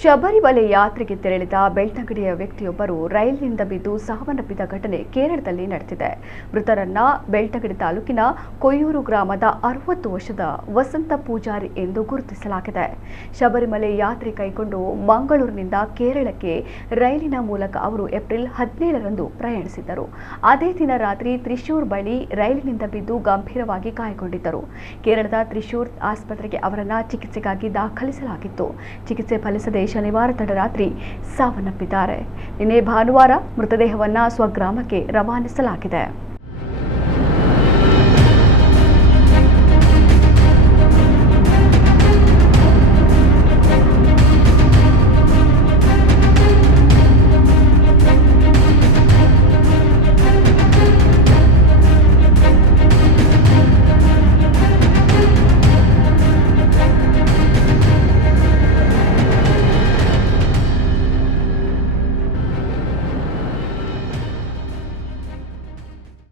ಶಬರಿಮಲೆ ಯಾತ್ರೆಗೆ ತೆರಳಿದ ಬೆಳ್ತಂಗಡಿಯ ವ್ಯಕ್ತಿಯೊಬ್ಬರು ರೈಲಿನಿಂದ ಬಿದ್ದು ಸಾವನ್ನಪ್ಪಿದ ಘಟನೆ ಕೇರಳದಲ್ಲಿ ನಡೆದಿದೆ. ಮೃತರನ್ನ ಬೆಳ್ತಂಗಡಿ ತಾಲೂಕಿನ ಕೊಯ್ಯೂರು ಗ್ರಾಮದ 60 ವರ್ಷದ ವಸಂತ ಪೂಜಾರಿ ಎಂದು ಗುರುತಿಸಲಾಗಿದೆ. ಶಬರಿಮಲೆ ಯಾತ್ರೆ ಕೈಗೊಂಡು ಮಂಗಳೂರಿನಿಂದ ಕೇರಳಕ್ಕೆ ರೈಲಿನ ಮೂಲಕ ಅವರು ಏಪ್ರಿಲ್ 17ರಂದು ಪ್ರಯಾಣಿಸಿದ್ದರು. ಅದೇ ದಿನ ರಾತ್ರಿ ತ್ರಿಶೂರ್ ಬಳಿ ರೈಲಿನಿಂದ ಬಿದ್ದು ಗಂಭೀರವಾಗಿ ಗಾಯಗೊಂಡಿದ್ದರು. ಕೇರಳದ ತ್ರಿಶೂರ್ ಆಸ್ಪತ್ರೆಗೆ ಅವರನ್ನ ಚಿಕಿತ್ಸೆಗಾಗಿ ದಾಖಲಿಸಲಾಗಿತ್ತು. ಚಿಕಿತ್ಸೆ ಫಲಿಸದೆ ಶನಿವಾರ ತಡರಾತ್ರಿ ಸಾವನ್ನಪ್ಪಿದ್ದಾರೆ. ನಿನ್ನೆ ಭಾನುವಾರ ಮೃತದೇಹವನ್ನು ಸ್ವಗ್ರಾಮಕ್ಕೆ ರವಾನಿಸಲಾಗಿದೆ.